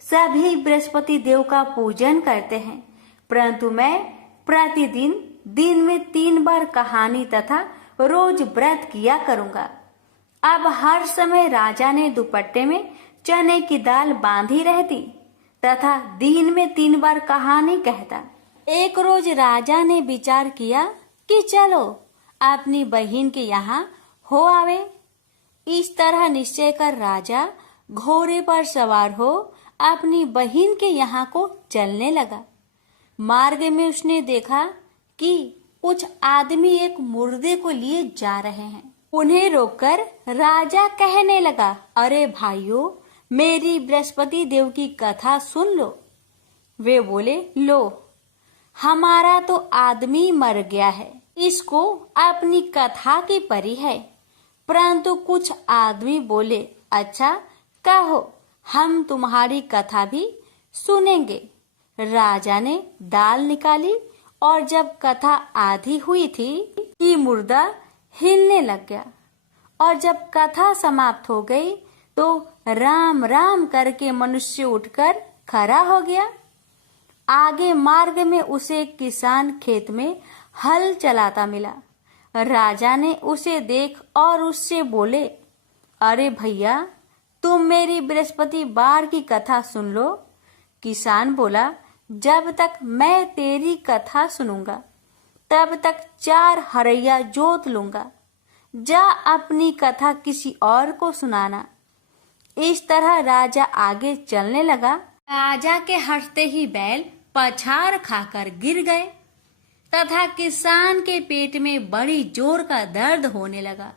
सभी बृहस्पति देव का पूजन करते हैं, परंतु मैं प्रतिदिन दिन में 3 बार कहानी तथा रोज व्रत किया करूंगा। अब हर समय राजा ने दुपट्टे में चने की दाल बांधी रहती तथा दिन में 3 बार कहानी कहता। एक रोज राजा ने विचार किया कि चलो अपनी बहन के यहाँ हो आवे। इस तरह निश्चय कर राजा घोड़े पर सवार हो अपनी बहन के यहाँ को चलने लगा। मार्ग में उसने देखा कि कुछ आदमी एक मुर्दे को लिए जा रहे हैं। उन्हें रोककर राजा कहने लगा, अरे भाइयों, मेरी बृहस्पति देव की कथा सुन लो। वे बोले, लो, हमारा तो आदमी मर गया है, इसको अपनी कथा की परी है। परंतु कुछ आदमी बोले, अच्छा कहो, हम तुम्हारी कथा भी सुनेंगे। राजा ने दाल निकाली और जब कथा आधी हुई थी कि मुर्दा हिलने लग गया, और जब कथा समाप्त हो गई तो राम राम करके मनुष्य उठकर खड़ा हो गया। आगे मार्ग में उसे एक किसान खेत में हल चलाता मिला। राजा ने उसे देख और उससे बोले, अरे भैया, तुम मेरी बृहस्पतिवार की कथा सुन लो। किसान बोला, जब तक मैं तेरी कथा सुनूंगा तब तक 4 हरैया जोत लूंगा। जा अपनी कथा किसी और को सुनाना। इस तरह राजा आगे चलने लगा। राजा के हटते ही बैल पछाड़ खाकर गिर गए तथा किसान के पेट में बड़ी जोर का दर्द होने लगा।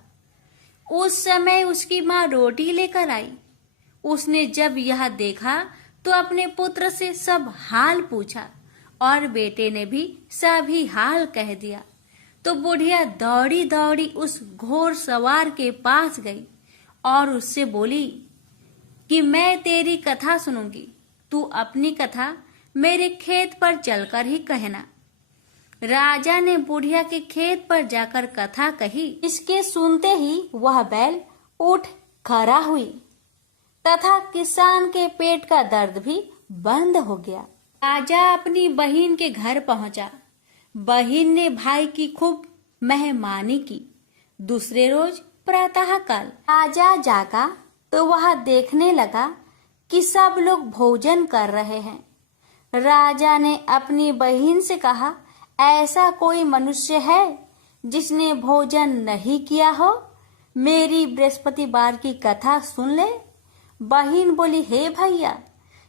उस समय उसकी माँ रोटी लेकर आई। उसने जब यह देखा तो अपने पुत्र से सब हाल पूछा और बेटे ने भी सभी हाल कह दिया। तो बुढ़िया दौड़ी दौड़ी उस घोड़ सवार के पास गई और उससे बोली कि मैं तेरी कथा सुनूंगी, तू अपनी कथा मेरे खेत पर चलकर ही कहना। राजा ने बुढ़िया के खेत पर जाकर कथा कही। इसके सुनते ही वह बैल उठ खड़ा हुई तथा किसान के पेट का दर्द भी बंद हो गया। राजा अपनी बहन के घर पहुंचा। बहन ने भाई की खूब मेहमानी की। दूसरे रोज प्रातःकाल राजा जागा तो वह देखने लगा कि सब लोग भोजन कर रहे हैं। राजा ने अपनी बहन से कहा, ऐसा कोई मनुष्य है जिसने भोजन नहीं किया हो? मेरी बृहस्पतिवार की कथा सुन ले। बहन बोली, हे भैया,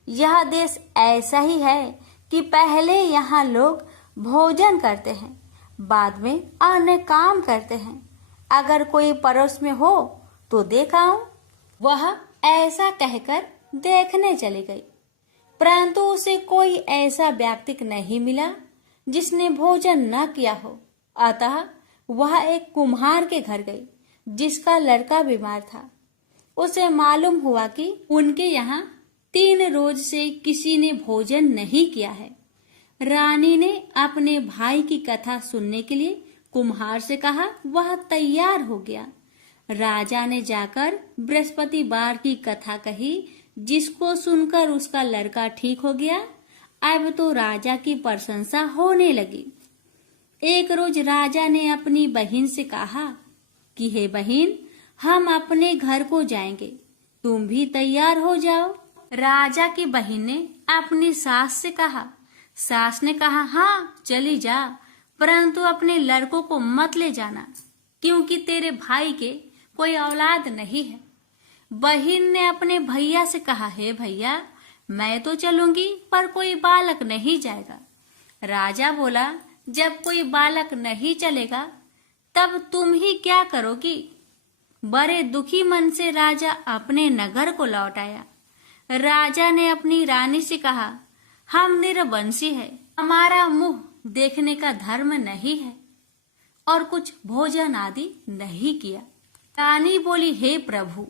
यह देश ऐसा ही है कि पहले यहाँ लोग भोजन करते हैं, बाद में अन्य काम करते हैं। अगर कोई पड़ोस में हो तो देख आऊं। वह ऐसा कहकर देखने चली गई, परंतु उसे कोई ऐसा व्यक्ति नहीं मिला जिसने भोजन न किया हो। अतः वह एक कुम्हार के घर गई जिसका लड़का बीमार था। उसे मालूम हुआ कि उनके यहाँ 3 रोज से किसी ने भोजन नहीं किया है। रानी ने अपने भाई की कथा सुनने के लिए कुम्हार से कहा। वह तैयार हो गया। राजा ने जाकर बृहस्पतिवार की कथा कही, जिसको सुनकर उसका लड़का ठीक हो गया। अब तो राजा की प्रशंसा होने लगी। एक रोज राजा ने अपनी बहन से कहा कि हे बहन, हम अपने घर को जाएंगे, तुम भी तैयार हो जाओ। राजा की बहन ने अपनी सास से कहा। सास ने कहा, हाँ चली जा, परंतु अपने लड़कों को मत ले जाना, क्योंकि तेरे भाई के कोई औलाद नहीं है। बहन ने अपने भैया से कहा, हे भैया, मैं तो चलूंगी पर कोई बालक नहीं जाएगा। राजा बोला, जब कोई बालक नहीं चलेगा तब तुम ही क्या करोगी? बड़े दुखी मन से राजा अपने नगर को लौट आया। राजा ने अपनी रानी से कहा, हम निरवंशी है, हमारा मुंह देखने का धर्म नहीं है और कुछ भोजन आदि नहीं किया। रानी बोली, हे प्रभु,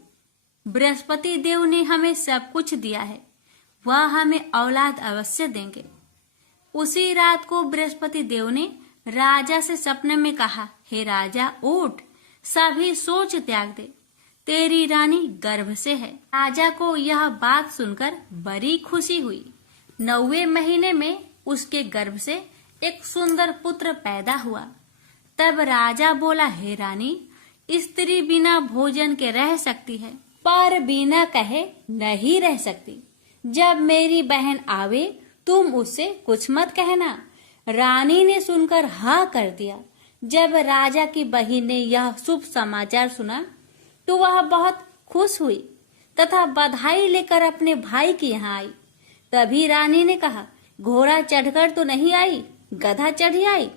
बृहस्पति देव ने हमें सब कुछ दिया है, वह हमें औलाद अवश्य देंगे। उसी रात को बृहस्पति देव ने राजा से सपने में कहा, हे राजा, उठ, सभी सोच त्याग दे, तेरी रानी गर्भ से है। राजा को यह बात सुनकर बड़ी खुशी हुई। 9वें महीने में उसके गर्भ से एक सुंदर पुत्र पैदा हुआ। तब राजा बोला, हे रानी, स्त्री बिना भोजन के रह सकती है, पर बिना कहे नहीं रह सकती। जब मेरी बहन आवे तुम उससे कुछ मत कहना। रानी ने सुनकर हाँ कर दिया। जब राजा की बहन ने यह शुभ समाचार सुना तो वह बहुत खुश हुई तथा बधाई लेकर अपने भाई के यहाँ आई। तभी रानी ने कहा, घोड़ा चढ़कर तो नहीं आई, गधा चढ़ी आई।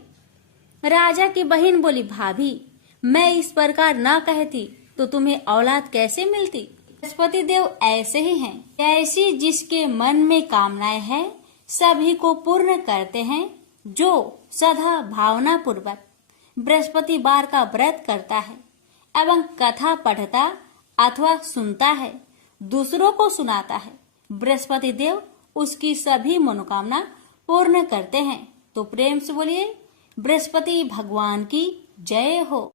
राजा की बहन बोली, भाभी, मैं इस प्रकार न कहती तो तुम्हें औलाद कैसे मिलती? बृहस्पति देव ऐसे ही हैं, ऐसी जिसके मन में कामनाएं हैं सभी को पूर्ण करते हैं। जो सदा भावना पूर्वक बृहस्पतिवार का व्रत करता है एवं कथा पढ़ता अथवा सुनता है, दूसरों को सुनाता है, बृहस्पति देव उसकी सभी मनोकामना पूर्ण करते हैं। तो प्रेम से बोलिए, बृहस्पति भगवान की जय हो।